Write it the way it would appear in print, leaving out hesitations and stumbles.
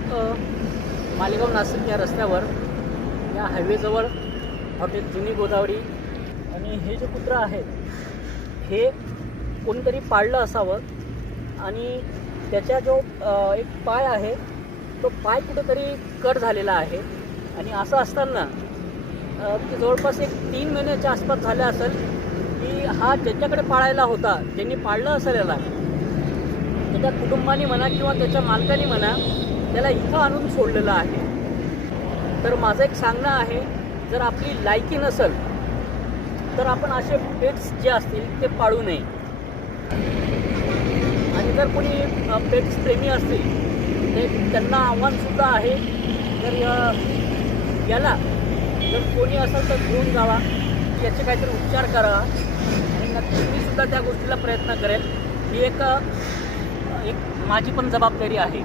आहोत मालेगाव नाशिक या रस्त्यावर, या हायवेजवळ हॉटेल जुनी गोदावरी. आणि हे जे कुत्रं आहे हे कोणीतरी पाळलं असावं आणि त्याचा जो एक पाय आहे तो पाय कुठेतरी कट झालेला आहे. आणि असं असताना जवळपास एक 3 महिन्याच्या आसपास झाले असेल की हा ज्याच्याकडे पाळायला होता, ज्यांनी पाळलं असेल याला, त्याच्या कुटुंबाने म्हणा किंवा त्याच्या मालकाने म्हणा, त्याला इथं आणून सोडलेलं आहे. तर माझं एक सांगणं आहे, जर आपली लायकी नसेल तर आपण असे पेट्स जे असतील ते पाळू नये. आणि जर कोणी पेट्स प्रेमी असतील ते त्यांना आव्हानसुद्धा आहे, जर याला जर कोणी असेल तर घेऊन जावा, याचे काहीतरी उपचार करा. आणि नक्कीच मी सुद्धा त्या गोष्टीला प्रयत्न करेल. ही एक माझी पण जबाबदारी आहे.